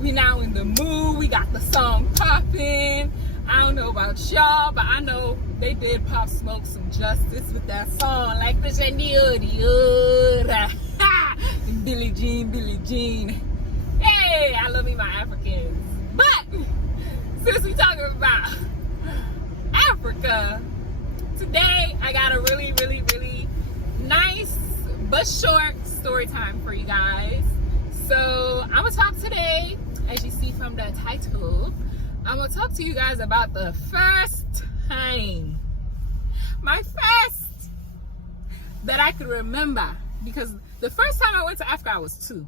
We now in the mood. We got the song popping. I don't know about y'all, but I know they did Pop Smoke some justice with that song. Like the Billie Jean, Billie Jean. Hey, I love me my Africans. But since we talking about Africa, today I got a really, really, really nice but short story time for you guys. So I'm gonna talk today, as you see from the title, I'm gonna talk to you guys about the first time, my first, that I could remember, because the first time I went to Africa I was 2,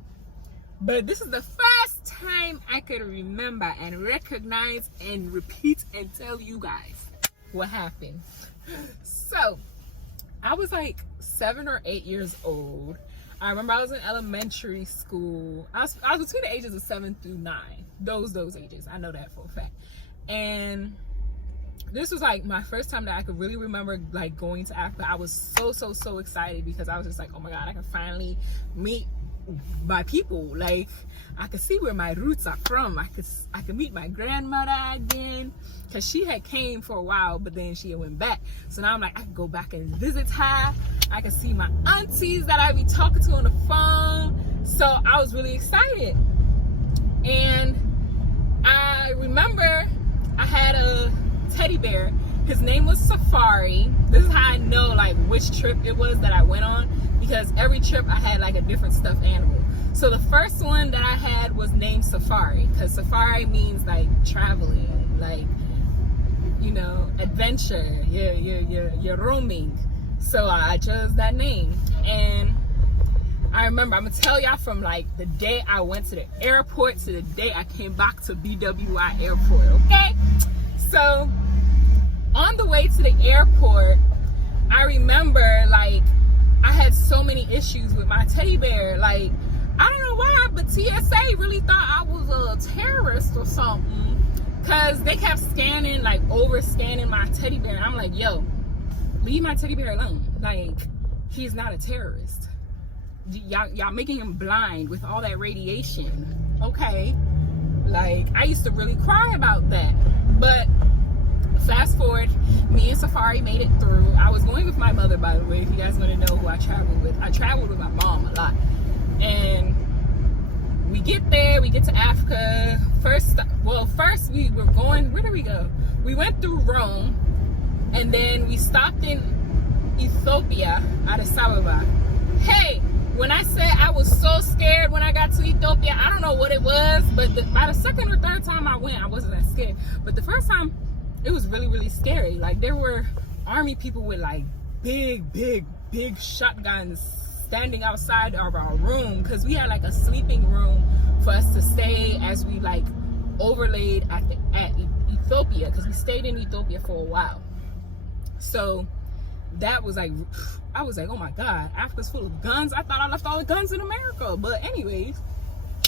but this is the first time I could remember and recognize and repeat and tell you guys what happened. So I was like 7 or 8 years old. I remember I was in elementary school. I was between the ages of 7 through 9. Those ages. I know that for a fact. And this was like my first time that I could really remember like going to Africa. I was so excited because I was just like, oh my God, I can finally meet my people. Like, I could see where my roots are from. I could meet my grandmother again, because she had came for a while, but then she went back. So now I'm like, I can go back and visit her. I can see my aunties that I be talking to on the phone. So I was really excited. And I remember I had a teddy bear. His name was Safari. This is how I know like which trip it was that I went on, because every trip I had like a different stuffed animal. So the first one that I had was named Safari, because Safari means like traveling, like, you know, adventure. You're roaming. So I chose that name. And I remember, I'm gonna tell y'all, from like the day I went to the airport to the day I came back to BWI airport, okay? So on the way to the airport, I remember like I had so many issues with my teddy bear. Like, I don't know why, but TSA really thought I was a terrorist or something, because they kept scanning, like over scanning my teddy bear. And I'm like, yo, leave my teddy bear alone. Like, he's not a terrorist. Y'all making him blind with all that radiation. Okay. Like, I used to really cry about that. But fast forward, me and Safari made it through. I was going with my mother, by the way, if you guys want to know who I traveled with. I traveled with my mom a lot. And we get there, we get to Africa. First we were going, where did we go? We went through Rome, and then we stopped in Ethiopia, Addis Ababa. Hey, when I said I was so scared when I got to Ethiopia, I don't know what it was, but by the second or third time I went, I wasn't that scared. But the first time, it was really scary. Like, there were army people with like big shotguns standing outside of our room, because we had like a sleeping room for us to stay as we like overlaid at Ethiopia, because we stayed in Ethiopia for a while. So that was like, I was like, oh my God, Africa's full of guns. I thought I left all the guns in America. But anyways,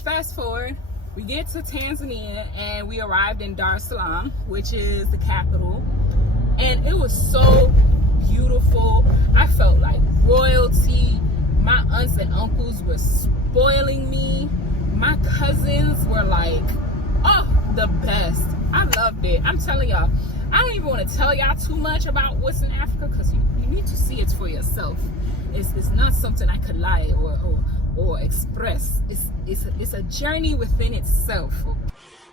fast forward, we get to Tanzania and we arrived in Dar es Salaam, which is the capital. And it was so beautiful. I felt like royalty. My aunts and uncles were spoiling me. My cousins were like, oh, the best. I loved it. I'm telling y'all, I don't even want to tell y'all too much about what's in Africa, because you need to see it for yourself. It's not something I could lie or express. It's a journey within itself.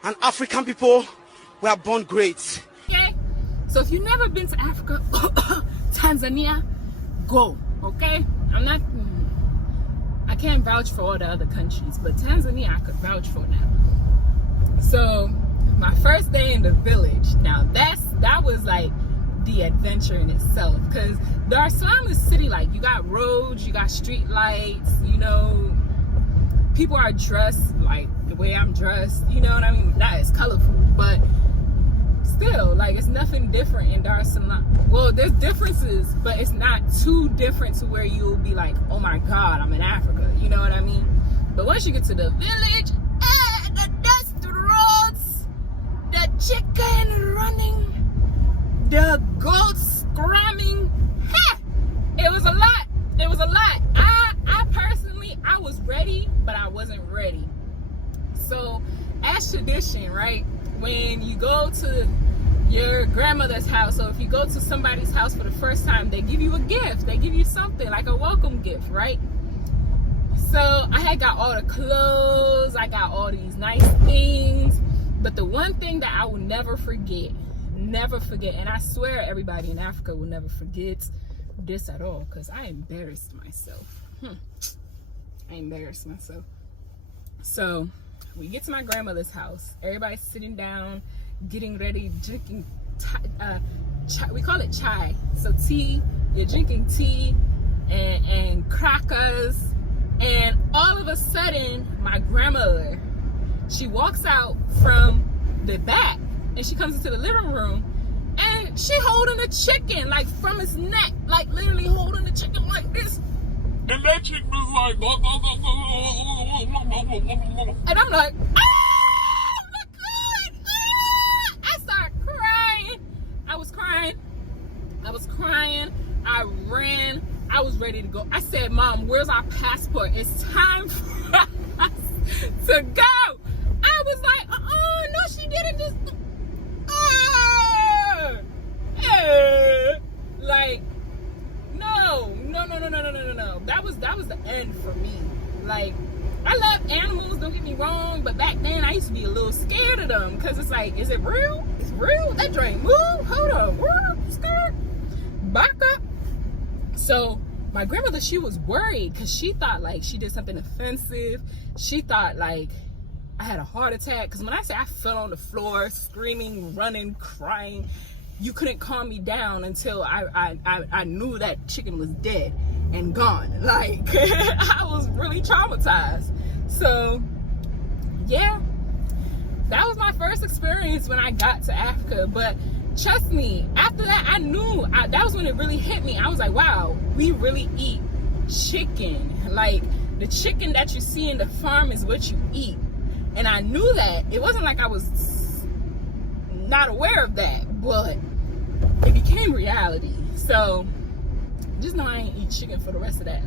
And African people were born great. Okay? So if you've never been to Africa, Tanzania, go. Okay? I can't vouch for all the other countries, but Tanzania I could vouch for now. So my first day in the village, now that was like the adventure in itself, because Dar es Salaam is city, like, you got roads, you got street lights, you know, people are dressed like the way I'm dressed, you know what I mean? That is colorful, but still, like, it's nothing different in Dar es Salaam. Well, there's differences, but it's not too different to where you'll be like, oh my God, I'm in Africa, you know what I mean? But once you get to the village, the dust roads, the chicken running, the goats screaming, it was a lot. It was a lot. I personally, I was ready, but I wasn't ready. So Dutch tradition, right? When you go to your grandmother's house, or if you go to somebody's house for the first time, they give you a gift. They give you something like a welcome gift, right? So I had got all the clothes, I got all these nice things, but the one thing that I will never forget, and I swear everybody in Africa will never forget this at all, because I embarrassed myself. I embarrassed myself. So we get to my grandmother's house, everybody's sitting down, getting ready, drinking chai, we call it chai, so tea, you're drinking tea and crackers. And all of a sudden, my grandmother, she walks out from the back and she comes into the living room and she holding the chicken like from his neck, like literally holding the chicken like this. And that chick was like, and I'm like, oh my God, ah! I started crying. I was crying. I ran. I was ready to go. I said, Mom, where's our passport? It's time for us to go. I was like, no, she didn't just, like, no. That was the end for me. Like, I love animals, don't get me wrong, but back then I used to be a little scared of them, because it's like, is it real? It's real? That drink move? Hold on. What? Scared? Back up. So my grandmother, she was worried because she thought like she did something offensive. She thought like I had a heart attack. Because when I say I fell on the floor, screaming, running, crying, you couldn't calm me down until I knew that chicken was dead and gone. Like, I was really traumatized. So yeah, that was my first experience when I got to Africa. But trust me, after that, I knew, that was when it really hit me. I was like, wow, we really eat chicken. Like, the chicken that you see in the farm is what you eat. And I knew that. It wasn't like I was not aware of that, but it became reality. So, just know I ain't eat chicken for the rest of that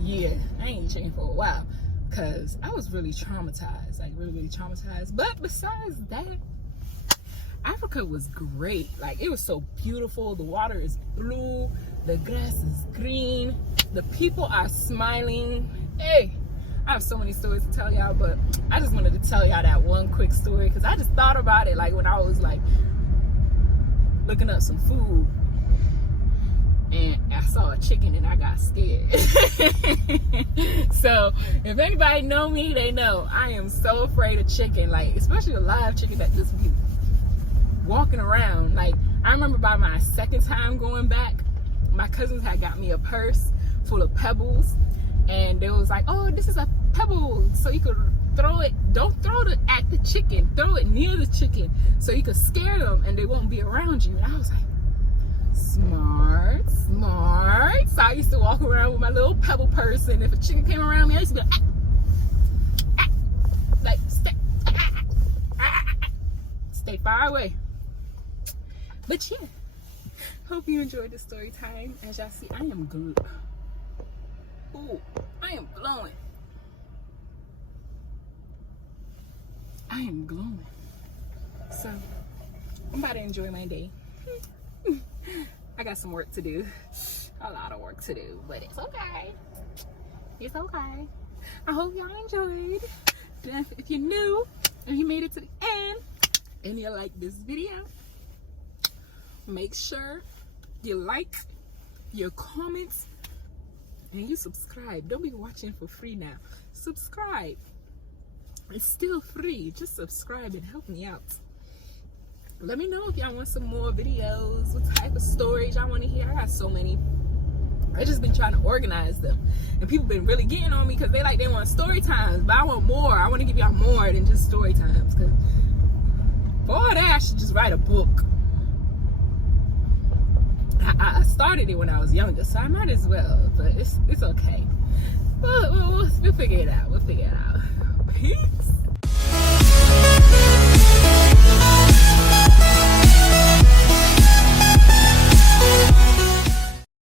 year. I ain't eat chicken for a while, because I was really traumatized. Like, really, really traumatized. But besides that, Africa was great. Like, it was so beautiful. The water is blue, the grass is green, the people are smiling. Hey, I have so many stories to tell y'all, but I just wanted to tell y'all that one quick story, because I just thought about it like when I was like looking up some food and I saw a chicken and I got scared. So if anybody know me, they know I am so afraid of chicken, like especially a live chicken that just be walking around. Like, I remember by my second time going back, my cousins had got me a purse full of pebbles, and they was like, oh, this is a pebble, so you could throw it, don't throw it at the chicken, throw it near the chicken so you could scare them and they won't be around you. And I was like, smart. So I used to walk around with my little pebble purse, and if a chicken came around me, I used to be like, stay far away. But yeah, hope you enjoyed the story time. As y'all see, I am glowing. Ooh, I am glowing. So I'm about to enjoy my day. I got some work to do, a lot of work to do, but it's okay. It's okay. I hope y'all enjoyed. If you're new and you made it to the end and you like this video, make sure you like, you comment, and you subscribe. Don't be watching for free now. Subscribe. It's still free. Just subscribe and help me out. Let me know if y'all want some more videos, what type of stories y'all want to hear. I got so many. I just been trying to organize them, and people been really getting on me because they want story times, but I want more. I want to give y'all more than just story times, because for all that I should just write a book. I started it when I was younger, so I might as well, but it's okay. We'll figure it out. Peace.